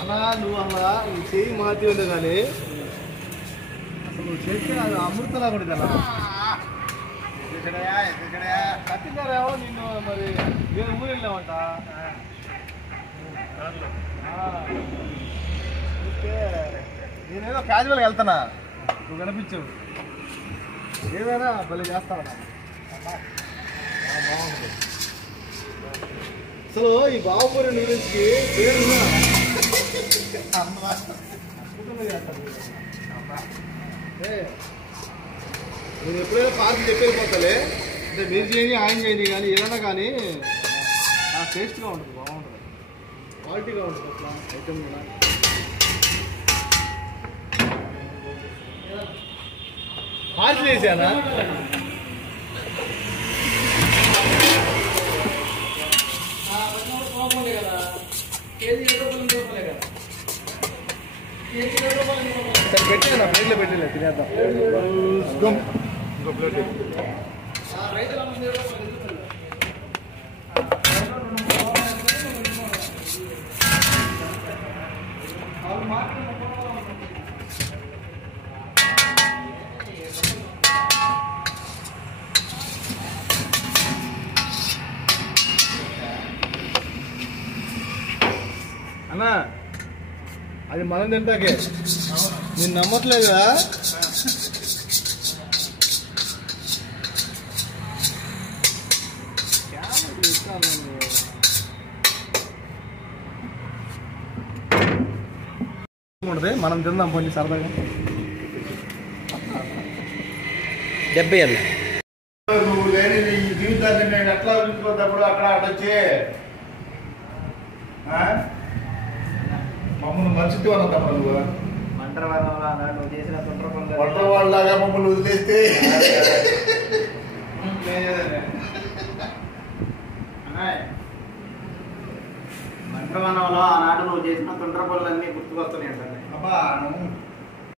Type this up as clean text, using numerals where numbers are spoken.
అన్నా నువ్వు అలా చేయి మాతి ఉండే కానీ అసలు నువ్వు చేస్తే అది అమృతలా కూడా కదా కత్తికారేమో నిన్ను మరి నేను ఊరు వెళ్ళామంట నేనేదో క్యాజువల్గా వెళ్తానా నువ్వు కనిపించావు ఏదైనా భలే చేస్తావా బాగుంటుంది అసలు ఈ బాబుపూరి గురించి పేరు నేను ఎప్పుడైనా పార్క్ చెప్పేపోతాలే అంటే మీరు చేయండి ఆయన చేయండి కానీ ఏదైనా కానీ టేస్ట్గా ఉంటుంది బాగుంటుంది క్వాలిటీగా ఉంటుంది అట్లా ఐటమ్ కూడా పార్సల్ వేసానా పెట్టా ప్లేట్లో పెట్టలే తినేద్దాం ఇంకో ప్లేట్ అన్నా అది మనం తింటాకే నేను నమ్మట్లేదా ఉంటుంది మనం తిందాం కొన్ని సరదాగా 70 ఏళ్ళు నువ్వు లేని నీ జీవితాన్ని నేను ఎట్లా ఊహించుకున్నప్పుడు అక్కడ అటొచ్చి మమ్మల్ని మర్చిపోయి అన్న తప్ప నువ్వు వంట వాళ్ళలాగా మమ్మల్ని వదిలేస్తే మంత్రవనంలో ఆనాడు నువ్వు చేసిన తొందర పనులన్నీ గుర్తుకొస్తున్నాయి అంటే అబ్బా